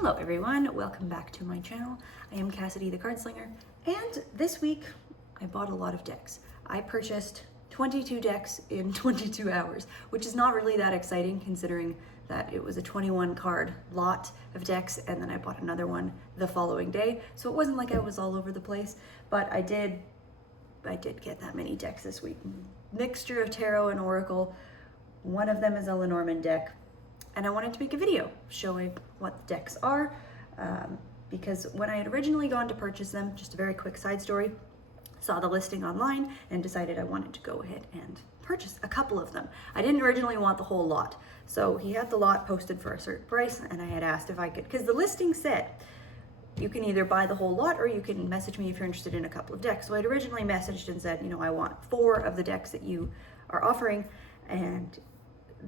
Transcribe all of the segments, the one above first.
Hello everyone, welcome back to my channel. I am Cassidy the Cardslinger, and this week I bought a lot of decks. I purchased 22 decks in 22 hours, which is not really that exciting considering that it was a 21 card lot of decks and then I bought another one the following day. So it wasn't like I was all over the place, but I did get that many decks this week. Mixture of tarot and oracle. One of them is a Lenormand deck. And I wanted to make a video showing what the decks are because when I had originally gone to purchase them, just a very quick side story, saw the listing online and decided I wanted to go ahead and purchase a couple of them. I didn't originally want the whole lot. So he had the lot posted for a certain price and I had asked if I could, because the listing said you can either buy the whole lot or you can message me if you're interested in a couple of decks. So I'd originally messaged and said, you know, I want 4 of the decks that you are offering, and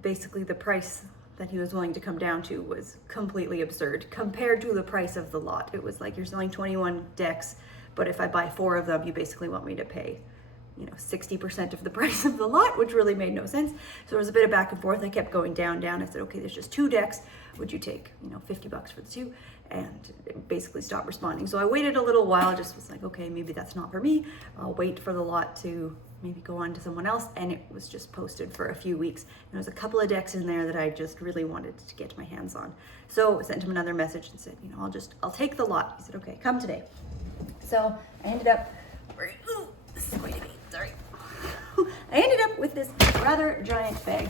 basically the price that he was willing to come down to was completely absurd compared to the price of the lot. It was like, you're selling 21 decks, but if I buy 4 of them, you basically want me to pay, you know, 60% of the price of the lot, which really made no sense. So there was a bit of back and forth. I kept going down. I said, okay, there's just 2 decks. Would you take, you know, $50 for the 2? And it basically stopped responding. So I waited a little while, just was like, okay, maybe that's not for me. I'll wait for the lot to maybe go on to someone else. And it was just posted for a few weeks. And there was a couple of decks in there that I just really wanted to get my hands on. So I sent him another message and said, you know, I'll take the lot. He said, okay, come today. So I ended up, this is going to be, sorry. I ended up with this rather giant bag.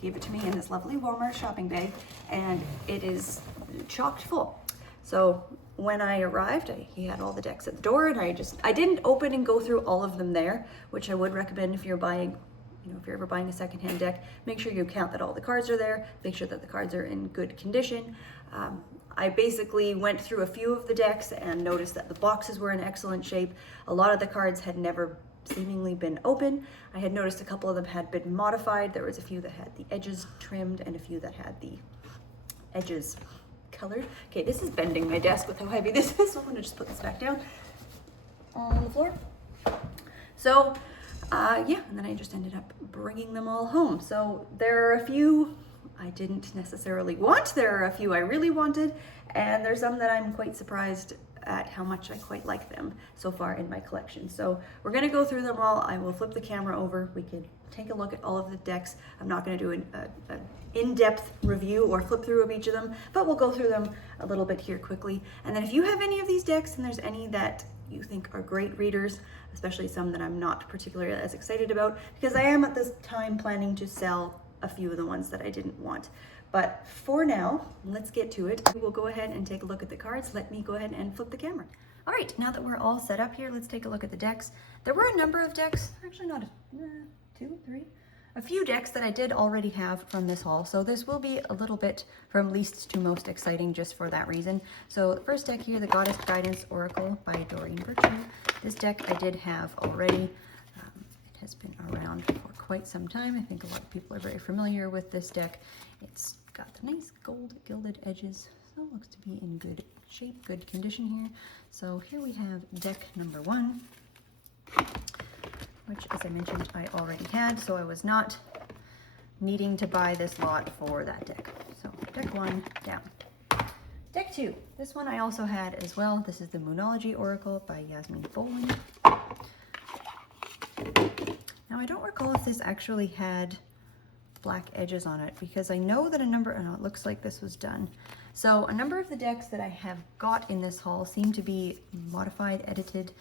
He gave it to me in this lovely Walmart shopping bag, and it is chocked full. So when I arrived, he had all the decks at the door, and I didn't open and go through all of them there, which I would recommend if you're buying, you know, if you're ever buying a secondhand deck. Make sure you count that all the cards are there, make sure that the cards are in good condition. I basically went through a few of the decks and noticed that the boxes were in excellent shape. A lot of the cards had never seemingly been open. I had noticed a couple of them had been modified. There was a few that had the edges trimmed and a few that had the edges colored. Okay, this is bending my desk with how heavy this is, so I'm gonna just put this back down on the floor. So yeah, and then I just ended up bringing them all home. So there are a few I didn't necessarily want, there are a few I really wanted, and there's some that I'm quite surprised at how much I quite like them so far in my collection. So we're gonna go through them all. I will flip the camera over. We could take a look at all of the decks. I'm not gonna do an in-depth review or flip through of each of them, but we'll go through them a little bit here quickly. And then if you have any of these decks and there's any that you think are great readers, especially some that I'm not particularly as excited about, because I am at this time planning to sell a few of the ones that I didn't want. But for now, let's get to it. We'll go ahead and take a look at the cards. Let me go ahead and flip the camera. All right, now that we're all set up here, let's take a look at the decks. There were a number of decks, actually not 2, 3, a few decks that I did already have from this haul. So this will be a little bit from least to most exciting just for that reason. So the first deck here, the Goddess Guidance Oracle by Doreen Virtue. This deck I did have already. It has been around for quite some time. I think a lot of people are very familiar with this deck. It's got the nice gold gilded edges, so it looks to be in good shape, good condition here. So here we have deck number 1, which, as I mentioned, I already had, so I was not needing to buy this lot for that deck. So deck 1 down. Deck 2, this one I also had as well. This is the Moonology Oracle by Yasmin Bowling. Now I don't recall if this actually had black edges on it, because I know that a number, oh, it looks like this was done. So a number of the decks that I have got in this haul seem to be modified, edited.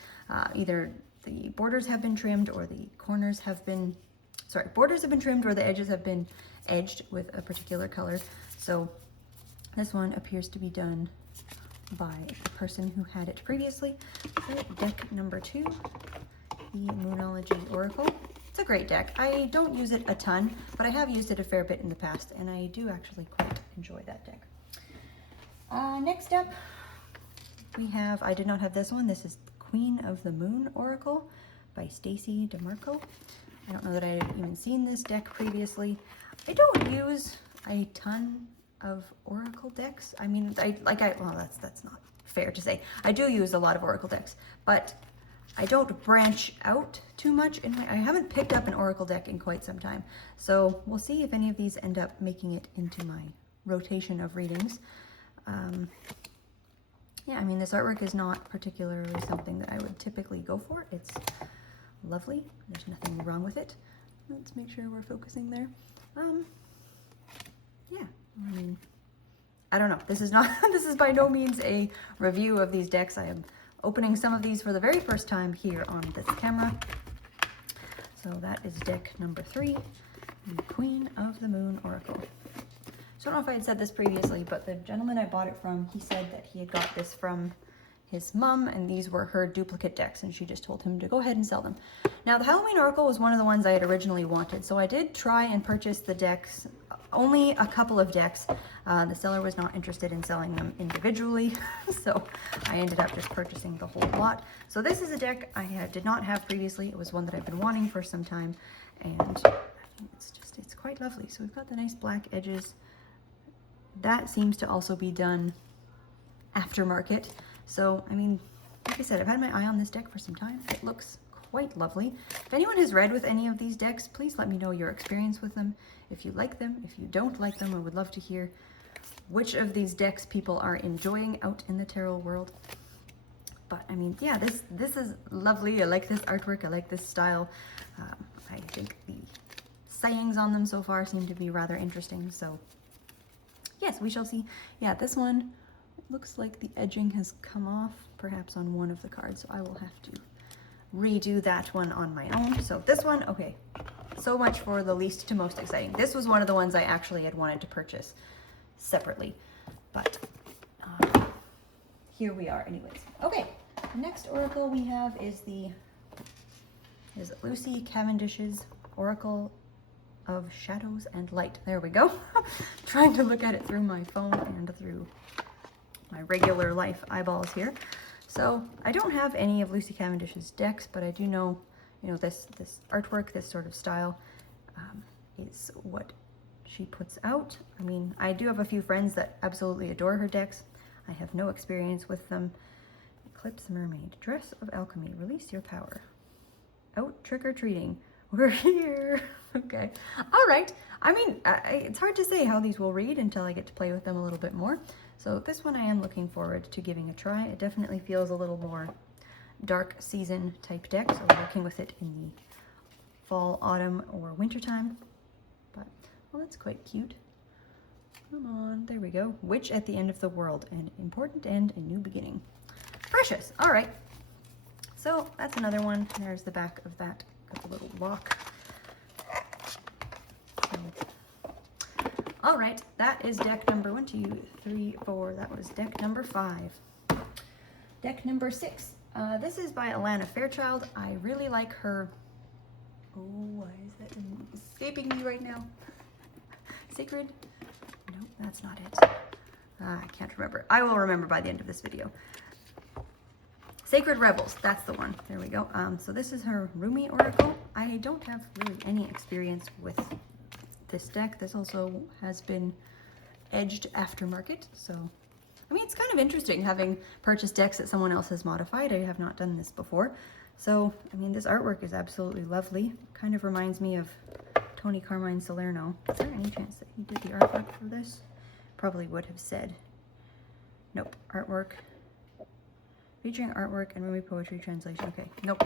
Either the borders have been trimmed or the corners have been, sorry, borders have been trimmed or the edges have been edged with a particular color. So this one appears to be done by the person who had it previously. So deck number 2, the Moonology Oracle. It's a great deck. I don't use it a ton, but I have used it a fair bit in the past, and I do actually quite enjoy that deck. Next up, we have, I did not have this one. This is Queen of the Moon Oracle by Stacy DeMarco. I don't know that I had even seen this deck previously. I don't use a ton of Oracle decks. I mean, well, that's not fair to say. I do use a lot of Oracle decks, but I don't branch out too much. I haven't picked up an Oracle deck in quite some time. So we'll see if any of these end up making it into my rotation of readings. Yeah, I mean, this artwork is not particularly something that I would typically go for. It's lovely. There's nothing wrong with it. Let's make sure we're focusing there. Yeah, I mean, I don't know. This is not, this is by no means a review of these decks. I am opening some of these for the very first time here on this camera. So that is deck number 3, the Queen of the Moon Oracle. So I don't know if I had said this previously, but the gentleman I bought it from, he said that he had got this from his mom, and these were her duplicate decks, and she just told him to go ahead and sell them. Now, the Halloween Oracle was one of the ones I had originally wanted, so I did try and purchase the decks, only a couple of decks. The seller was not interested in selling them individually, so I ended up just purchasing the whole lot. So this is a deck I did not have previously. It was one that I've been wanting for some time, and I think it's quite lovely. So we've got the nice black edges. That seems to also be done aftermarket. So, I mean, like I said, I've had my eye on this deck for some time. It looks quite lovely. If anyone has read with any of these decks, please let me know your experience with them. If you like them, if you don't like them, I would love to hear which of these decks people are enjoying out in the tarot world. But, I mean, yeah, this is lovely. I like this artwork. I like this style. I think the sayings on them so far seem to be rather interesting. So, yes, we shall see. Yeah, this one looks like the edging has come off, perhaps on one of the cards, so I will have to redo that one on my own. So this one, okay, so much for the least to most exciting. This was one of the ones I actually had wanted to purchase separately, but here we are anyways. Okay, the next oracle we have is Lucy Cavendish's Oracle of Shadows and Light. There we go. Trying to look at it through my phone and through my regular life eyeballs here. So I don't have any of Lucy Cavendish's decks, but I do know, you know, this artwork, this sort of style is what she puts out. I mean, I do have a few friends that absolutely adore her decks. I have no experience with them. Eclipse Mermaid, Dress of Alchemy, release your power. Out trick-or-treating. We're here. Okay. All right. I mean, it's hard to say how these will read until I get to play with them a little bit more. So this one I am looking forward to giving a try. It definitely feels a little more dark season type deck, so we're working with it in the fall, autumn, or winter time. But, well, that's quite cute. Come on, there we go. Witch at the End of the World, an important end, a new beginning. Precious. All right. So that's another one. There's the back of that. Got the little lock. All right, that is deck number 1, 2, 3, 4. That was deck number 5. Deck number 6. This is by Alana Fairchild. I really like her. Oh, why is that escaping me right now? Sacred? No, that's not it. I can't remember. I will remember by the end of this video. Sacred Rebels, that's the one. There we go. So this is her Rumi Oracle. I don't have really any experience with this deck. This also has been edged aftermarket, so I mean, it's kind of interesting having purchased decks that someone else has modified. I have not done this before. So, I mean, this artwork is absolutely lovely. Kind of reminds me of Tony Carmine Salerno. Is there any chance that he did the artwork for this? Probably would have said. Nope. Artwork. Featuring artwork and Rumi poetry translation. Okay. Nope.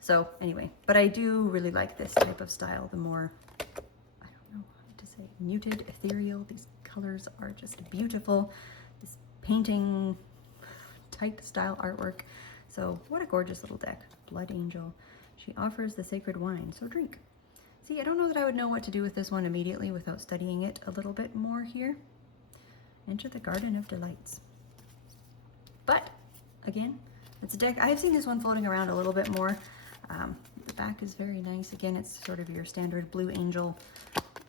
So, anyway. But I do really like this type of style. The more, I don't know how to say, muted, ethereal. These colors are just beautiful. This painting type style artwork. So, what a gorgeous little deck. Blood Angel. She offers the sacred wine, so drink. See, I don't know that I would know what to do with this one immediately without studying it a little bit more here. Enter the Garden of Delights. But, again, it's a deck. I've seen this one floating around a little bit more. The back is very nice. Again, it's sort of your standard Blue Angel,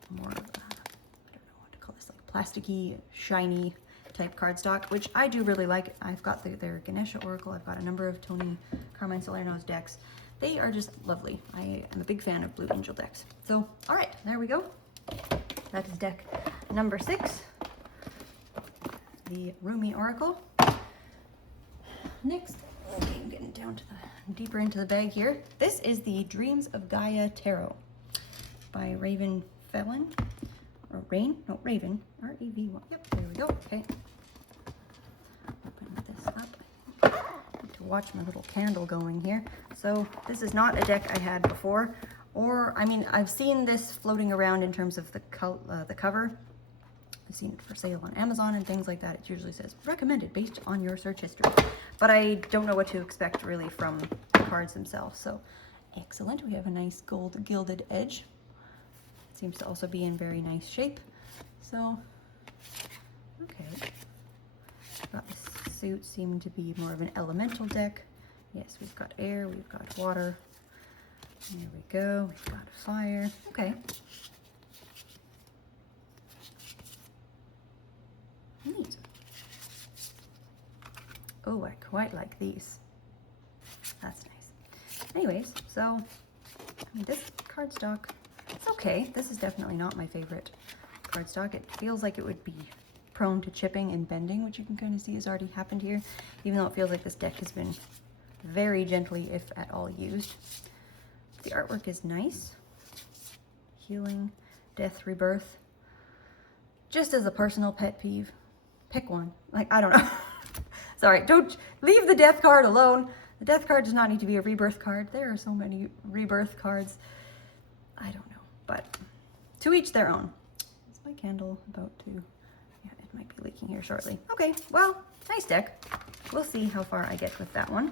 more of, I don't know what to call this, like plasticky, shiny type cardstock, which I do really like. I've got their Ganesha Oracle. I've got a number of Tony Carmine Salerno's decks. They are just lovely. I am a big fan of Blue Angel decks. So, all right, there we go. That is deck number 6, the Rumi Oracle. Next, okay, I'm getting down to the deeper into the bag here. This is the Dreams of Gaia Tarot by Raven Felon, or Rain? No, Raven. R-E-V-1. Yep, there we go. Okay. watch my little candle going here. So this is not a deck I had before, or I mean, I've seen this floating around in terms of the cover. I've seen it for sale on Amazon and things like that. It usually says recommended based on your search history, but I don't know what to expect really from the cards themselves. So excellent. We have a nice gold gilded edge. It seems to also be in very nice shape. So okay. Got the suit seem to be more of an elemental deck. Yes, we've got air, we've got water. There we go. We've got fire. Okay. Neat. Oh, I quite like these. That's nice. Anyways, so I mean, this cardstock, it's okay. This is definitely not my favorite cardstock. It feels like it would be prone to chipping and bending, which you can kind of see has already happened here, even though it feels like this deck has been very gently, if at all, used. The artwork is nice. Healing, death, rebirth. Just as a personal pet peeve, pick one. Like, I don't know. Sorry, don't leave the death card alone. The death card does not need to be a rebirth card. There are so many rebirth cards. I don't know, but to each their own. Is my candle about to... Yeah, it might be leaking here shortly. Okay, well, nice deck. We'll see how far I get with that one.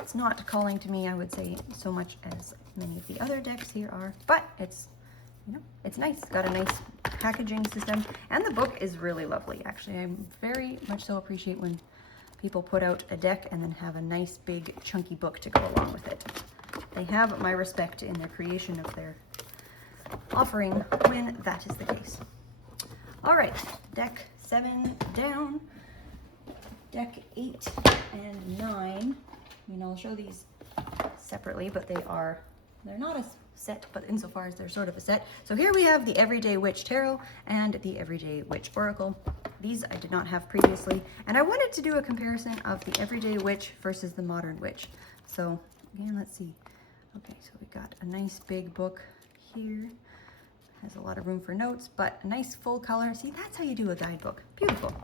It's not calling to me, I would say, so much as many of the other decks here are, but it's, you know, it's nice. It's got a nice packaging system, and the book is really lovely. Actually, I very much so appreciate when people put out a deck and then have a nice big chunky book to go along with it. They have my respect in their creation of their offering when that is the case. All right, deck 7 down, deck 8 and 9. I mean, I'll show these separately, but they're not a set, but insofar as they're sort of a set. So here we have the Everyday Witch Tarot and the Everyday Witch Oracle. These I did not have previously, and I wanted to do a comparison of the Everyday Witch versus the Modern Witch. So again, let's see. Okay, so we got a nice big book here. Has a lot of room for notes, but a nice full color. See, that's how you do a guidebook. Beautiful.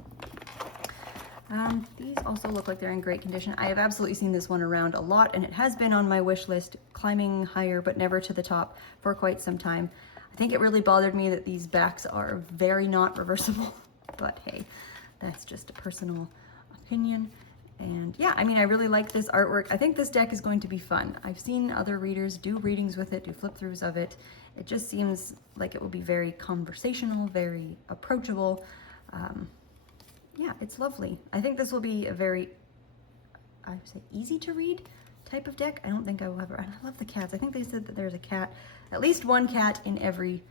These also look like they're in great condition. I have absolutely seen this one around a lot, and it has been on my wish list, climbing higher but never to the top, for quite some time. I think it really bothered me that these backs are very not reversible, but hey, that's just a personal opinion. And yeah, I mean, I really like this artwork. I think this deck is going to be fun. I've seen other readers do readings with it, do flip-throughs of it. It just seems like it will be very conversational, very approachable. Yeah, it's lovely. I think this will be a very, I would say, easy to read type of deck. I don't think I will ever, and I love the cats. I think they said that there's a cat, at least one cat in every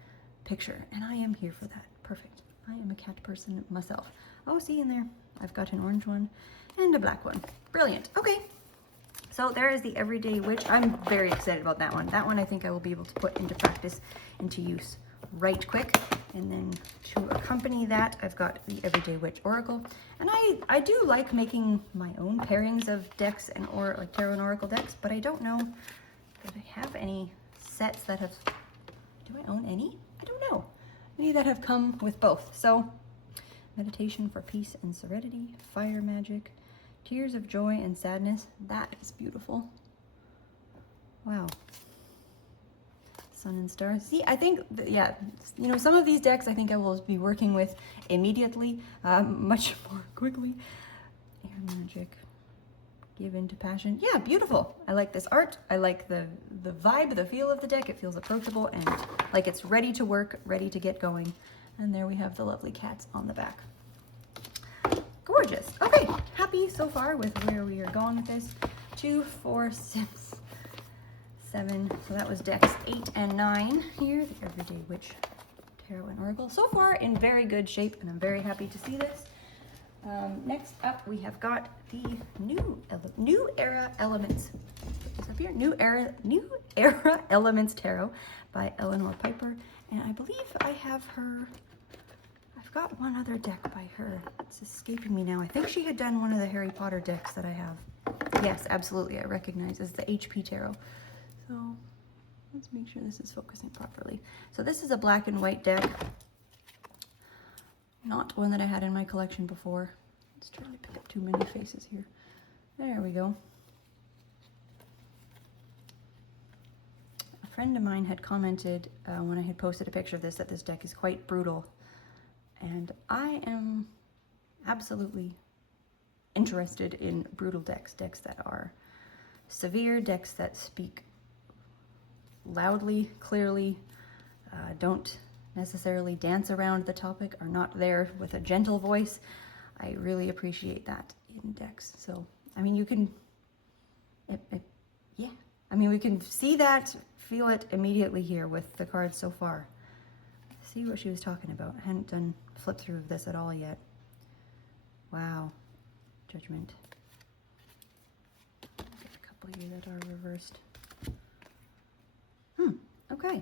picture, and I am here for that. Perfect. I am a cat person myself. Oh, see in there, I've got an orange one and a black one. Brilliant. Okay, so there is the Everyday Witch. I'm very excited about that one. That one I think I will be able to put into practice, into use right quick. And then to accompany that, I've got the Everyday Witch Oracle. And I do like making my own pairings of decks and like tarot and oracle decks, but I don't know that I have any sets that have, do I own any? I don't know. Any that have come with both. So Meditation for Peace and Serenity, Fire Magic, Tears of Joy and Sadness. That is beautiful. Wow. Sun and Stars. See, I think, yeah, you know, some of these decks I think I will be working with immediately, much more quickly. Air Magic, Give In to Passion. Yeah, beautiful. I like this art. I like the vibe, the feel of the deck. It feels approachable and like it's ready to work, ready to get going. And there we have the lovely cats on the back. Gorgeous. Okay, happy so far with where we are going with this. 2, 4, 6, 7. So that was decks 8 and 9 here, the Everyday Witch Tarot and Oracle. So far in very good shape, and I'm very happy to see this. Next up, we have got the New Era Elements. Put this up here. New Era Elements Tarot by Eleanor Piper, and I believe I have her. I've got one other deck by her. It's escaping me now. I think she had done one of the Harry Potter decks that I have. Yes, absolutely. I recognize as the HP Tarot. So let's make sure this is focusing properly. So this is a black and white deck. Not one that I had in my collection before. Let's try to pick up too many faces here. There we go. A friend of mine had commented when I had posted a picture of this that this deck is quite brutal. And I am absolutely interested in brutal decks. Decks that are severe, decks that speak loudly, clearly, don't necessarily dance around the topic, are not there with a gentle voice. I really appreciate that in decks. So, I mean, you can, yeah. I mean, we can see that, feel it immediately here with the cards so far. See what she was talking about. I hadn't done flip through of this at all yet. Wow. Judgment. Get a couple here that are reversed. Okay.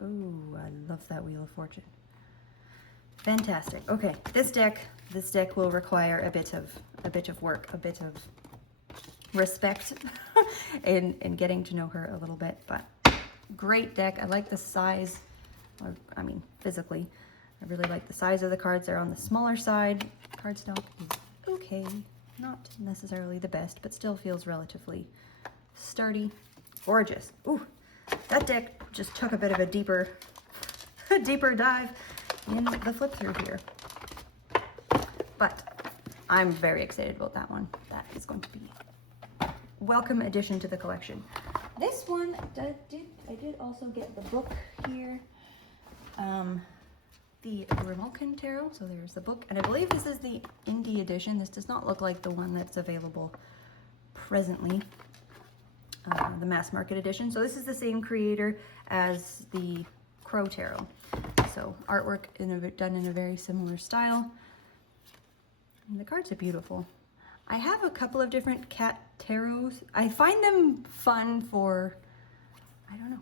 Oh, I love that Wheel of Fortune. Fantastic. Okay, this deck will require a bit of work, a bit of respect in getting to know her a little bit, but great deck. I like the size. I mean, physically, I really like the size of the cards. They're on the smaller side. Cardstock is okay, not necessarily the best, but still feels relatively sturdy. Gorgeous. Ooh, that deck just took a bit of a deeper dive in the flip through here. But I'm very excited about that one. That is going to be a welcome addition to the collection. This one, I did also get the book here. The Grimalkin Tarot, so there's the book, and I believe this is the indie edition. This does not look like the one that's available presently, the mass market edition. So this is the same creator as the Crow Tarot. So artwork done in a very similar style. And the cards are beautiful. I have a couple of different cat tarots. I find them fun for, I don't know,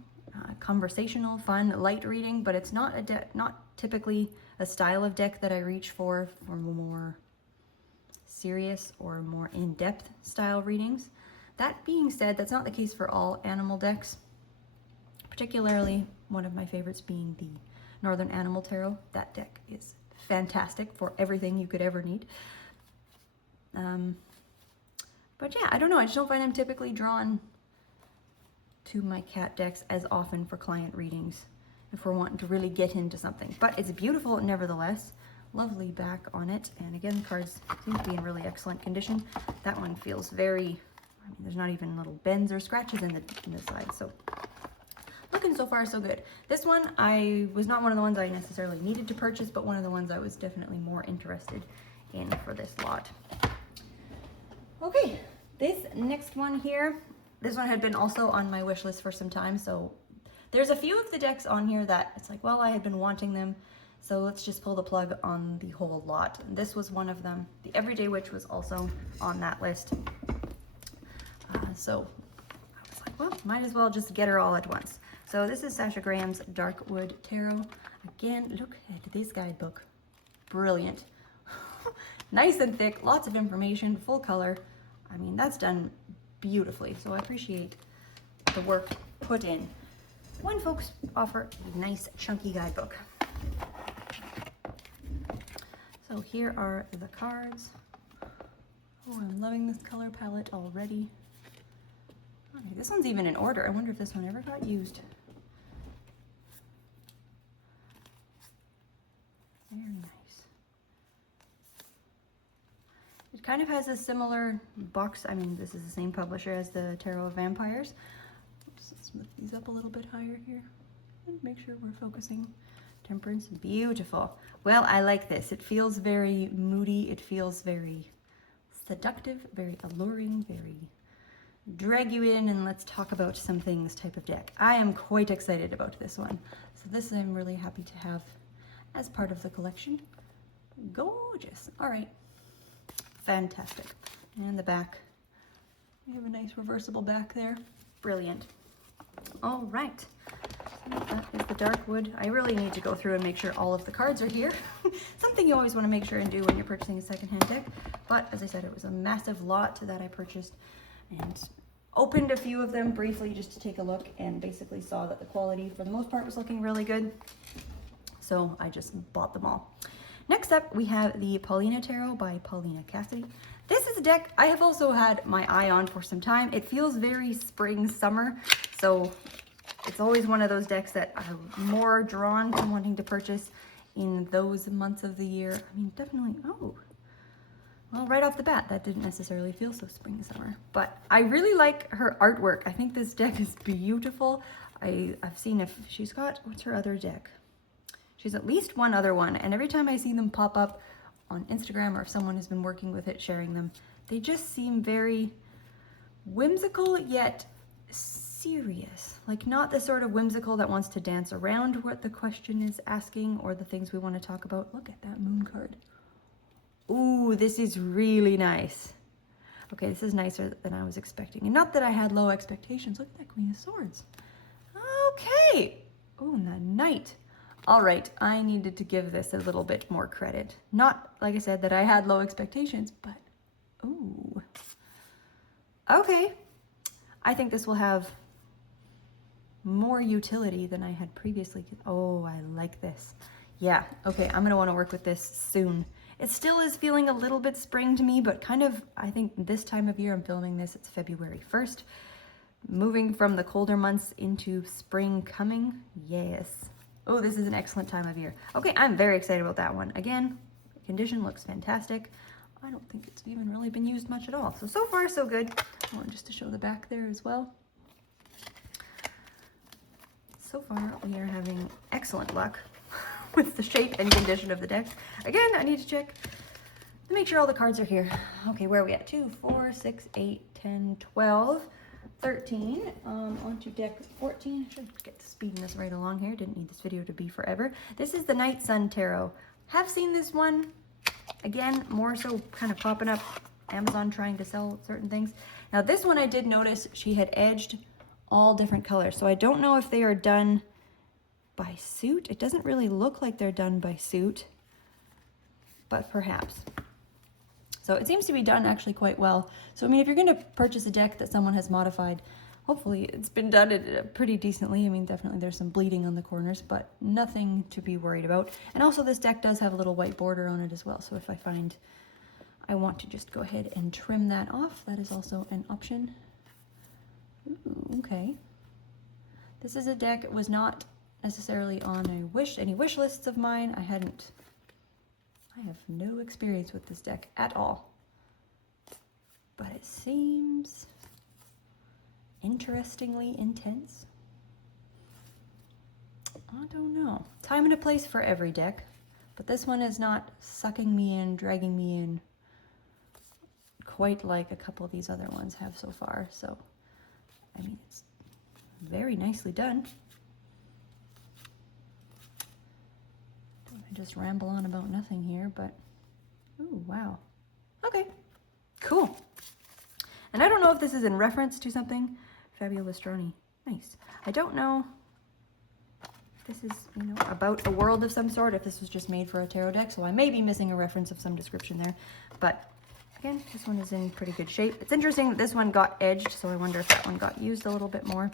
conversational, fun, light reading, but it's not not typically a style of deck that I reach for more serious or more in-depth style readings. That being said, that's not the case for all animal decks, particularly one of my favorites being the Northern Animal Tarot. That deck is fantastic for everything you could ever need. But yeah, I don't know, I just don't find I'm typically drawn to my cat decks as often for client readings if we're wanting to really get into something. But it's beautiful nevertheless. Lovely back on it. And again, cards seem to be in really excellent condition. That one feels very, I mean, there's not even little bends or scratches in the side. So looking so far so good. This one I was not one of the ones I necessarily needed to purchase, but one of the ones I was definitely more interested in for this lot. Okay, this next one here, this one had been also on my wish list for some time, so there's a few of the decks on here that it's like, well, I had been wanting them, so let's just pull the plug on the whole lot. This was one of them. The Everyday Witch was also on that list. So I was like, well, might as well just get her all at once. So this is Sasha Graham's Darkwood Tarot. Again, look at this guidebook. Brilliant. Nice and thick, lots of information, full color. I mean, that's done beautifully, so I appreciate the work put in when folks offer a nice chunky guidebook. So here are the cards. Oh, I'm loving this color palette already. Okay, this one's even in order. I wonder if this one ever got used. Very nice. It kind of has a similar box. I mean, this is the same publisher as the Tarot of Vampires. Let's move these up a little bit higher here and make sure we're focusing. Temperance, beautiful. Well, I like this. It feels very moody. It feels very seductive, very alluring, very drag you in and let's talk about some things type of deck. I am quite excited about this one. So this I'm really happy to have as part of the collection. Gorgeous. All right. Fantastic. And the back. We have a nice reversible back there. Brilliant. All right. So that is the Darkwood. I really need to go through and make sure all of the cards are here. Something you always want to make sure and do when you're purchasing a secondhand deck. But as I said, it was a massive lot that I purchased and opened a few of them briefly just to take a look and basically saw that the quality for the most part was looking really good. So I just bought them all. Next up, we have the Paulina Tarot by Paulina Cassidy. This is a deck I have also had my eye on for some time. It feels very spring, summer, so it's always one of those decks that I'm more drawn to wanting to purchase in those months of the year. I mean, definitely, oh, well, right off the bat, that didn't necessarily feel so spring, summer, but I really like her artwork. I think this deck is beautiful. I've seen if she's got, what's her other deck? She's at least one other one, and every time I see them pop up on Instagram or if someone has been working with it, sharing them, they just seem very whimsical yet serious. Like not the sort of whimsical that wants to dance around what the question is asking or the things we want to talk about. Look at that moon card. Ooh, this is really nice. Okay, this is nicer than I was expecting. And not that I had low expectations. Look at that Queen of Swords. Okay. Ooh, and the Knight. All right, I needed to give this a little bit more credit. Not, like I said, that I had low expectations, but ooh. Okay. I think this will have more utility than I had previously. Oh, I like this. Yeah, okay, I'm gonna wanna work with this soon. It still is feeling a little bit spring to me, but kind of, I think this time of year, I'm filming this, it's February 1st. Moving from the colder months into spring coming, yes. Oh, this is an excellent time of year. Okay, I'm very excited about that one. Again, the condition looks fantastic. I don't think it's even really been used much at all. So far, so good. I want just to show the back there as well. So far, we are having excellent luck with the shape and condition of the deck. Again, I need to check to make sure all the cards are here. Okay, where are we at? 2, 4, 6, 8, 10, 12, 13. Onto deck 14. I should get to speeding this right along here. Didn't need this video to be forever. This is the Night Sun Tarot. Have seen this one. Again, more so kind of popping up Amazon trying to sell certain things. Now this one I did notice she had edged all different colors. So I don't know if they are done by suit. It doesn't really look like they're done by suit, but perhaps. So it seems to be done actually quite well. So I mean, if you're going to purchase a deck that someone has modified, hopefully it's been done pretty decently. I mean, definitely there's some bleeding on the corners, but nothing to be worried about. And also this deck does have a little white border on it as well. So if I find I want to just go ahead and trim that off, that is also an option. Ooh, okay. This is a deck that was not necessarily on any wish lists of mine. I have no experience with this deck at all. But it seems interestingly intense. I don't know. Time and a place for every deck, but this one is not sucking me in, dragging me in quite like a couple of these other ones have so far. So, I mean, it's very nicely done. I just ramble on about nothing here, but ooh, wow. Okay, cool. And I don't know if this is in reference to something. Fabulous Stroni, nice. I don't know if this is, you know, about a world of some sort, if this was just made for a tarot deck, so I may be missing a reference of some description there, but again, this one is in pretty good shape. It's interesting that this one got edged, so I wonder if that one got used a little bit more,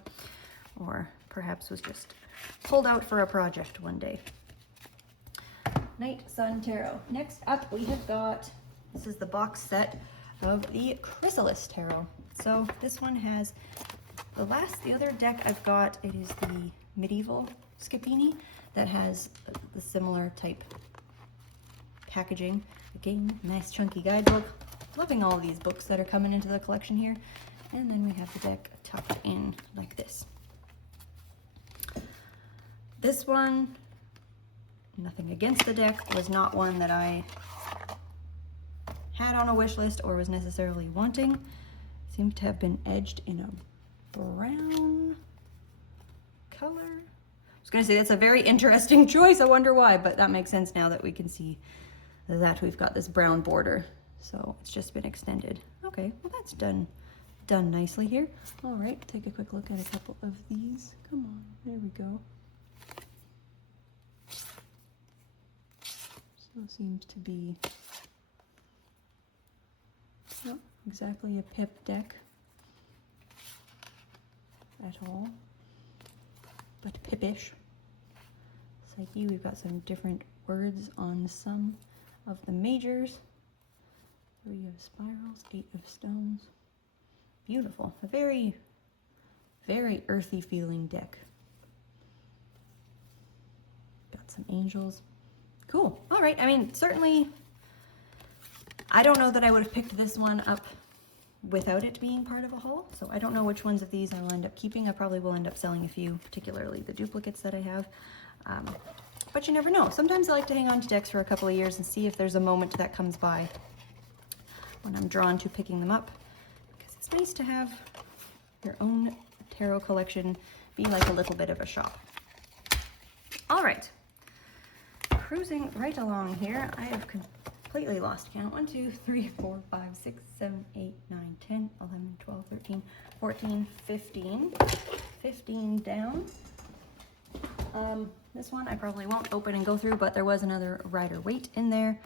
or perhaps was just pulled out for a project one day. Night Sun Tarot. Next up, we have got, this is the box set of the Chrysalis Tarot. So this one has the other deck I've got, it is the Medieval Scapini that has the similar type packaging. Again, nice chunky guidebook. Loving all these books that are coming into the collection here. And then we have the deck tucked in like this. This one, nothing against the deck, was not one that I had on a wish list or was necessarily wanting. Seems to have been edged in a brown color. I was gonna say that's a very interesting choice. I wonder why, but that makes sense now that we can see that we've got this brown border. So it's just been extended. Okay, well that's done nicely here. All right, take a quick look at a couple of these. Come on, there we go. So seems to be not exactly a pip deck at all, but pippish. Psyche, we've got some different words on some of the majors. 3 of spirals, 8 of stones. Beautiful. A very, very earthy feeling deck. Got some angels. Cool. All right. I mean, certainly, I don't know that I would have picked this one up without it being part of a haul. So I don't know which ones of these I will end up keeping. I probably will end up selling a few, particularly the duplicates that I have. But you never know. Sometimes I like to hang on to decks for a couple of years and see if there's a moment that comes by when I'm drawn to picking them up. Because it's nice to have your own tarot collection be like a little bit of a shop. All right. Cruising right along here. I have completely lost count. 1, 2, 3, 4, 5, 6, 7, 8, 9, 10, 11, 12, 13, 14, 15. 15 down. This one I probably won't open and go through, but there was another Rider-Waite in there.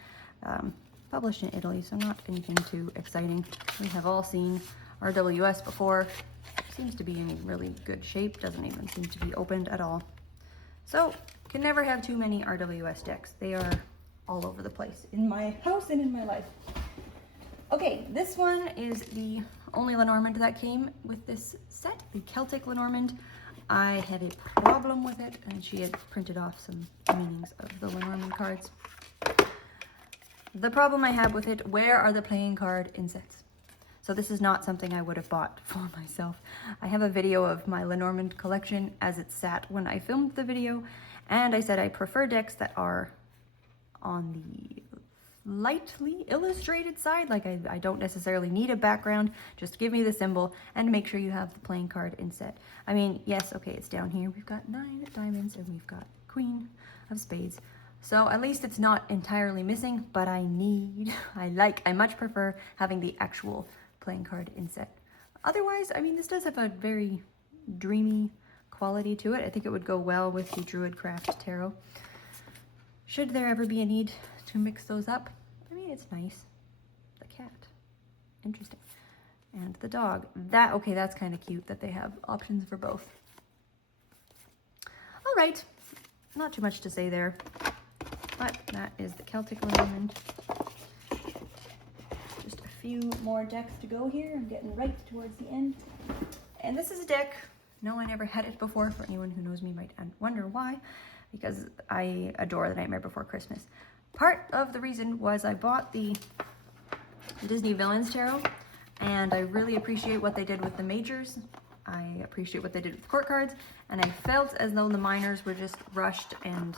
Published in Italy, so not anything too exciting. We have all seen RWS before. Seems to be in really good shape. Doesn't even seem to be opened at all. So, can never have too many RWS decks. They are all over the place in my house and in my life. Okay, this one is the only Lenormand that came with this set, the Celtic Lenormand. I had a problem with it, and she had printed off some meanings of the Lenormand cards. The problem I have with it, where are the playing card insets? So this is not something I would have bought for myself. I have a video of my Lenormand collection as it sat when I filmed the video, and I said I prefer decks that are on the lightly illustrated side. Like I don't necessarily need a background, just give me the symbol and make sure you have the playing card inset. I mean, yes, okay, it's down here. We've got 9 diamonds and we've got Queen of Spades. So at least it's not entirely missing, but I much prefer having the actual playing card inset. Otherwise, I mean, this does have a very dreamy quality to it. I think it would go well with the Druidcraft Tarot. Should there ever be a need to mix those up, I mean, it's nice. The cat, interesting. And the dog, okay, that's kind of cute that they have options for both. All right, not too much to say there, but that is the Celtic Lenormand. Just a few more decks to go here. I'm getting right towards the end. And this is a deck, no, I never had it before. For anyone who knows me might wonder why, because I adore the Nightmare Before Christmas. Part of the reason was I bought the Disney Villains Tarot, and I really appreciate what they did with the majors. I appreciate what they did with court cards, and I felt as though the minors were just rushed and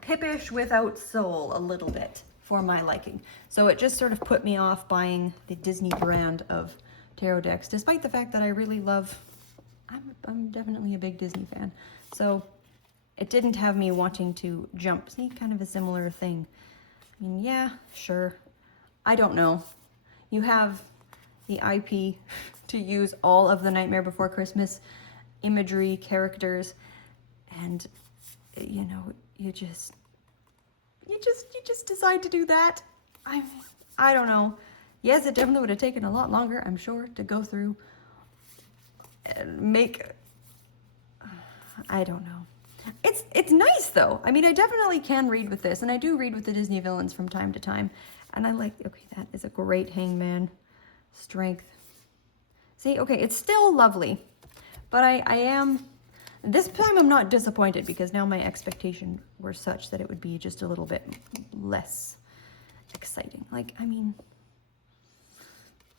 pippish without soul a little bit for my liking. So it just sort of put me off buying the Disney brand of tarot decks, despite the fact that I really love, I'm definitely a big Disney fan. So it didn't have me wanting to jump. See, kind of a similar thing. I mean, yeah, sure. I don't know. You have the IP to use all of the Nightmare Before Christmas imagery, characters, and you know, you just decide to do that. I don't know. Yes, it definitely would have taken a lot longer, I'm sure, to go through and make, I don't know. It's nice though. I mean, I definitely can read with this, and I do read with the Disney villains from time to time. And I like, okay, that is a great hangman. Strength. See, okay, it's still lovely, but I am, this time I'm not disappointed because now my expectations were such that it would be just a little bit less exciting. Like, I mean,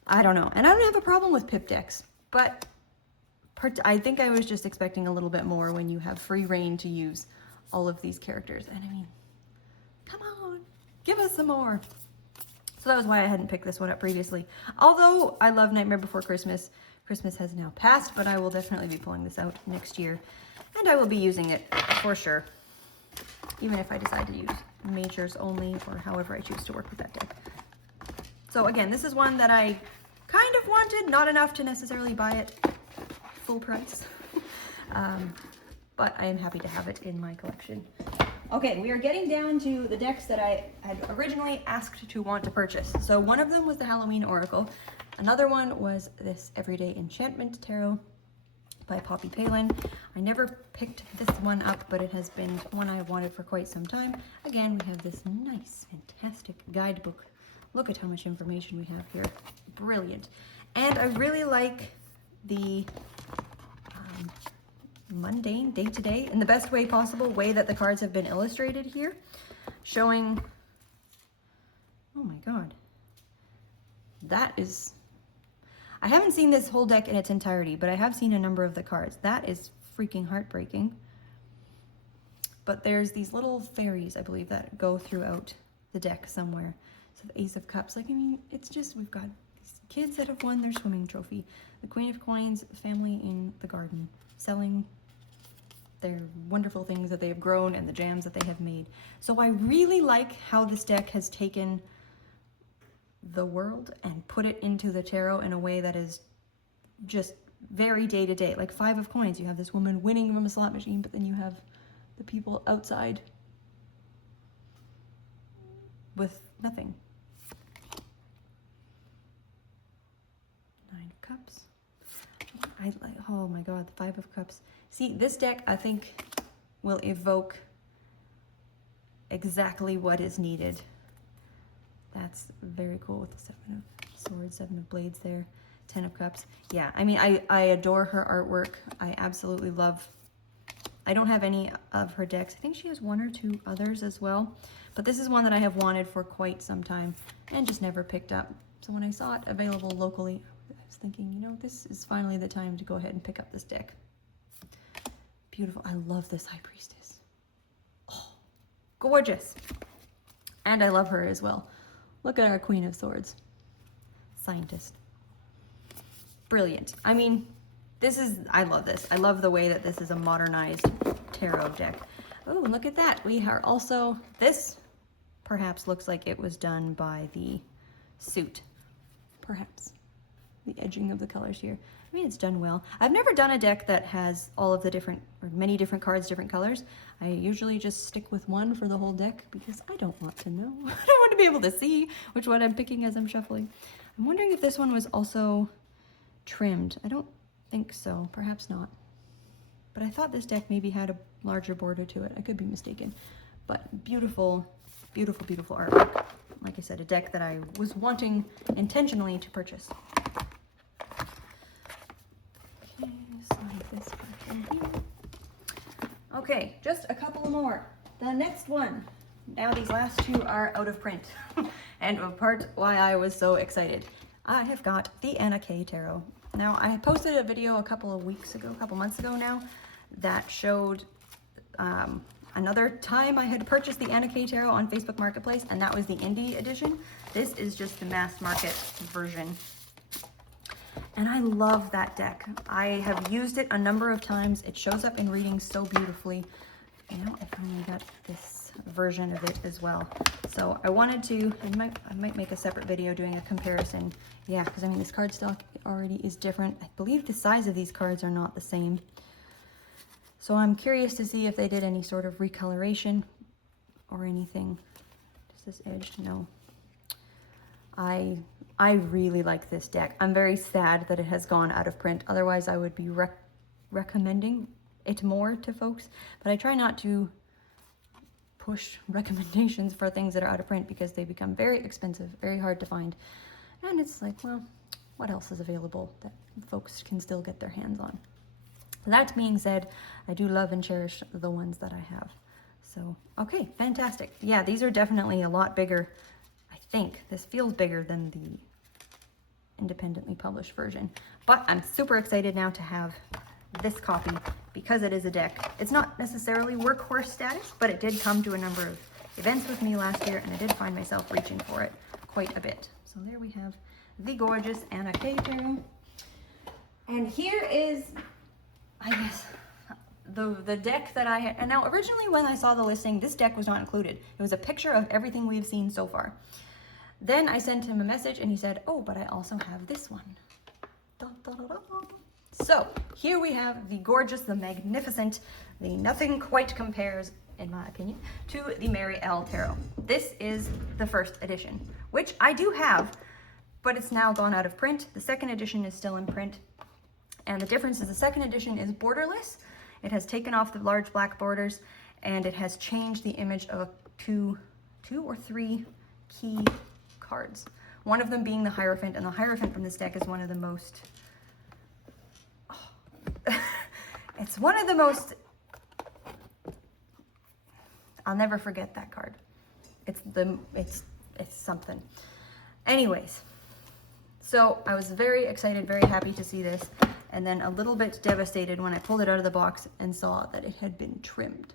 I don't know. And I don't have a problem with pip decks, but I think I was just expecting a little bit more when you have free reign to use all of these characters. And I mean, come on, give us some more. So that was why I hadn't picked this one up previously. Although I love Nightmare Before Christmas. Christmas has now passed, but I will definitely be pulling this out next year. And I will be using it for sure. Even if I decide to use majors only, or however I choose to work with that deck. So again, this is one that I kind of wanted, not enough to necessarily buy it full price. But I am happy to have it in my collection. Okay, we are getting down to the decks that I had originally asked to want to purchase. So one of them was the Halloween Oracle. Another one was this Everyday Enchantment Tarot by Poppy Palin. I never picked this one up, but it has been one I've wanted for quite some time. Again, we have this nice, fantastic guidebook Look at how much information we have here. Brilliant. And I really like the mundane, day-to-day, in the best way possible, way that the cards have been illustrated here, showing, oh my god, that is, I haven't seen this whole deck in its entirety, but I have seen a number of the cards. That is freaking heartbreaking. But there's these little fairies, I believe, that go throughout the deck somewhere. So the Ace of Cups, like, I mean, it's just, we've got these kids that have won their swimming trophy. The Queen of Coins, family in the garden, selling their wonderful things that they have grown and the jams that they have made. So I really like how this deck has taken the world and put it into the tarot in a way that is just very day to day. Like Five of Coins, you have this woman winning from a slot machine, but then you have the people outside with nothing. Nine of Cups. I like, oh my god, the Five of Cups. See, this deck, I think, will evoke exactly what is needed. That's very cool with the Seven of Swords, Seven of Blades there, Ten of Cups. Yeah, I mean, I adore her artwork. I absolutely love, I don't have any of her decks. I think she has one or two others as well. But this is one that I have wanted for quite some time and just never picked up. So when I saw it available locally, I was thinking, you know, this is finally the time to go ahead and pick up this deck. Beautiful. I love this High Priestess. Oh, gorgeous. And I love her as well. Look at our Queen of Swords. Scientist. Brilliant. I mean, this is, I love this. I love the way that this is a modernized tarot deck. Oh, look at that. We are also, this perhaps looks like it was done by the suit. Perhaps. The edging of the colors here. I mean, it's done well. I've never done a deck that has all of the different, or many different cards, different colors. I usually just stick with one for the whole deck because I don't want to know. I don't want to be able to see which one I'm picking as I'm shuffling. I'm wondering if this one was also trimmed. I don't think so. Perhaps not. But I thought this deck maybe had a larger border to it. I could be mistaken. But beautiful, beautiful, beautiful artwork. Like I said, a deck that I was wanting intentionally to purchase. Okay, slide this back in here. Okay, just a couple more. The next one. Now these last two are out of print. And a part why I was so excited. I have got the Anna K Tarot. Now, I posted a video a couple of weeks ago, a couple months ago now, that showed another time I had purchased the Anna K Tarot on Facebook Marketplace, and that was the indie edition. This is just the mass market version. And I love that deck. I have used it a number of times. It shows up in readings so beautifully. You know, I finally got this version of it as well. So I wanted to, I might make a separate video doing a comparison. Yeah, because I mean, this cardstock already is different. I believe the size of these cards are not the same. So I'm curious to see if they did any sort of recoloration or anything. Does this edge? No. I really like this deck. I'm very sad that it has gone out of print. Otherwise, I would be recommending it more to folks. But I try not to push recommendations for things that are out of print because they become very expensive, very hard to find. And it's like, well, what else is available that folks can still get their hands on? That being said, I do love and cherish the ones that I have. So, okay, fantastic. Yeah, these are definitely a lot bigger. I think this feels bigger than the independently published version. But I'm super excited now to have this copy because it is a deck. It's not necessarily workhorse status, but it did come to a number of events with me last year, and I did find myself reaching for it quite a bit. So there we have the gorgeous Anna K Tarot. And here is, I guess, the deck that I had. And now originally when I saw the listing, this deck was not included. It was a picture of everything we've seen so far. Then I sent him a message and he said, oh, but I also have this one. Da, da, da, da. So here we have the gorgeous, the magnificent, the nothing quite compares, in my opinion, to the Mariel Tarot. This is the first edition, which I do have, but it's now gone out of print. The second edition is still in print. And the difference is the second edition is borderless. It has taken off the large black borders, and it has changed the image of two or three key cards. One of them being the Hierophant, and the Hierophant from this deck is one of the most... Oh. It's one of the most... I'll never forget that card. It's something. Anyways, so I was very excited, very happy to see this, and then a little bit devastated when I pulled it out of the box and saw that it had been trimmed.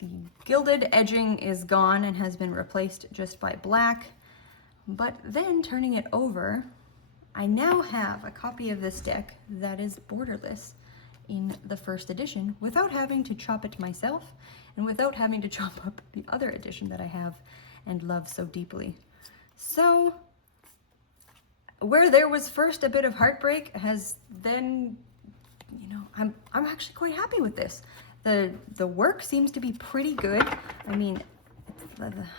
The gilded edging is gone and has been replaced just by black, but then turning it over, I now have a copy of this deck that is borderless in the first edition without having to chop it myself and without having to chop up the other edition that I have and love so deeply. So where there was first a bit of heartbreak has then, you know, I'm actually quite happy with this. The work seems to be pretty good. I mean,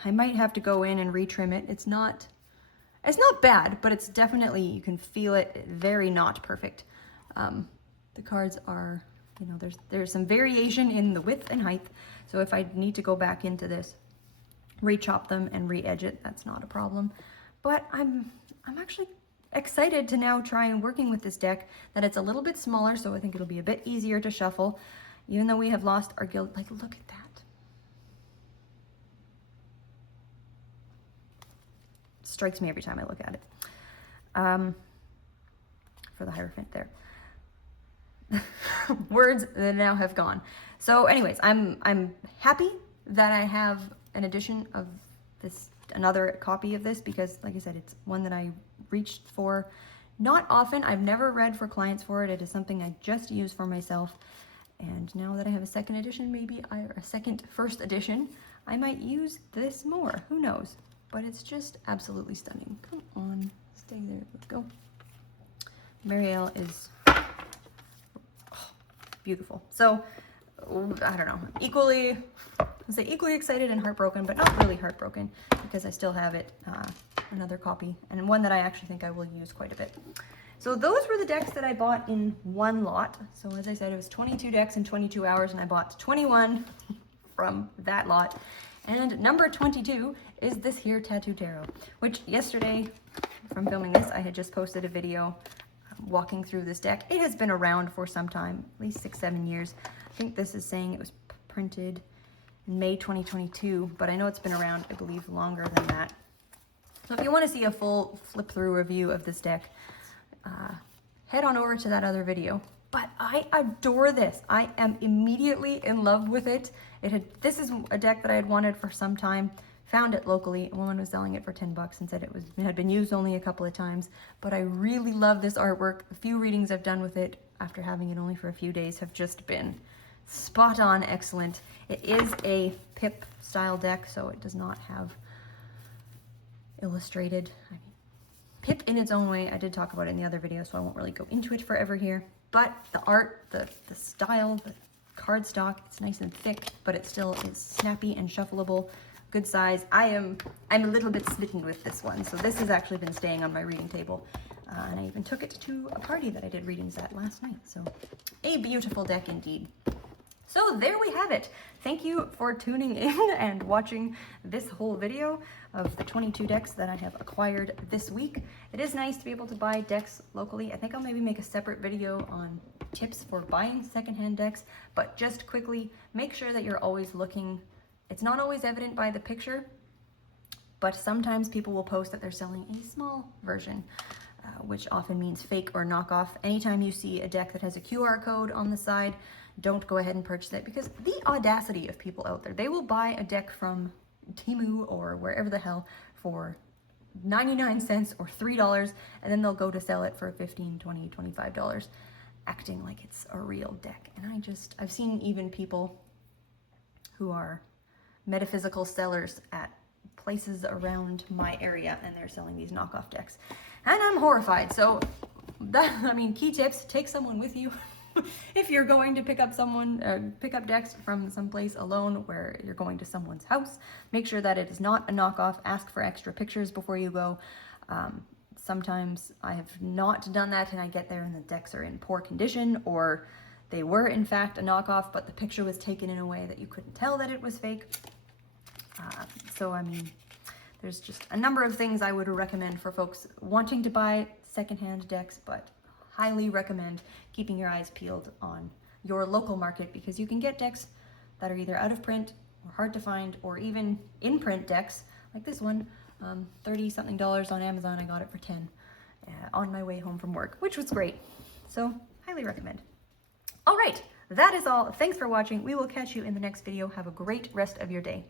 I might have to go in and retrim it. It's not bad, but it's definitely, you can feel it, very not perfect. The cards are, you know, there's some variation in the width and height. So if I need to go back into this, re-chop them and re-edge it, that's not a problem. But I'm actually excited to now try and working with this deck, that it's a little bit smaller, so I think it'll be a bit easier to shuffle, even though we have lost our guild. Like, look at that. Strikes me every time I look at it. For the Hierophant there. Words that now have gone. So anyways, I'm happy that I have an edition of this, another copy of this, because like I said, it's one that I reached for not often. I've never read for clients for it. It is something I just use for myself. And now that I have a second edition, maybe first edition, I might use this more. Who knows? But it's just absolutely stunning. Come on, stay there. Let's go. Mariel is beautiful. So I don't know, equally excited and heartbroken, but not really heartbroken, because I still have it, another copy, and one that I actually think I will use quite a bit. So those were the decks that I bought in one lot. So as I said, it was 22 decks in 22 hours, and I bought 21 from that lot. And number 22 is this here Tattoo Tarot, which yesterday, from filming this, I had just posted a video walking through this deck. It has been around for some time, at least 6-7 years. I think this is saying it was printed in May 2022, but I know it's been around, I believe, longer than that. So if you want to see a full flip through review of this deck, head on over to that other video. But I adore this. I am immediately in love with it. This is a deck that I had wanted for some time. Found it locally. A woman was selling it for 10 bucks and said it had been used only a couple of times. But I really love this artwork. The few readings I've done with it after having it only for a few days have just been spot on excellent. It is a pip style deck, so it does not have illustrated. I mean, pip in its own way. I did talk about it in the other video, so I won't really go into it forever here. But the art, the style, the cardstock, it's nice and thick, but it still is snappy and shuffleable. Good size. I'm a little bit smitten with this one. So this has actually been staying on my reading table. And I even took it to a party that I did readings at last night. So a beautiful deck indeed. So there we have it. Thank you for tuning in and watching this whole video of the 22 decks that I have acquired this week. It is nice to be able to buy decks locally. I think I'll maybe make a separate video on tips for buying secondhand decks, but just quickly, make sure that you're always looking. It's not always evident by the picture, but sometimes people will post that they're selling a small version, which often means fake or knockoff. Anytime you see a deck that has a QR code on the side, don't go ahead and purchase it, because the audacity of people out there, they will buy a deck from Temu or wherever the hell for 99 cents or $3, and then they'll go to sell it for $15, $20, $25, acting like it's a real deck. And I've seen even people who are metaphysical sellers at places around my area, and they're selling these knockoff decks, and I'm horrified. So key tips: take someone with you. If you're going to pick up decks from someplace alone where you're going to someone's house, make sure that it is not a knockoff. Ask for extra pictures before you go. Sometimes I have not done that, and I get there and the decks are in poor condition, or they were in fact a knockoff, but the picture was taken in a way that you couldn't tell that it was fake. So I mean, There's just a number of things I would recommend for folks wanting to buy secondhand decks, but highly recommend keeping your eyes peeled on your local market, because you can get decks that are either out of print or hard to find, or even in print decks like this one, $30 something on Amazon. I got it for 10 on my way home from work, which was great. So highly recommend. All right, that is all. Thanks for watching. We will catch you in the next video. Have a great rest of your day.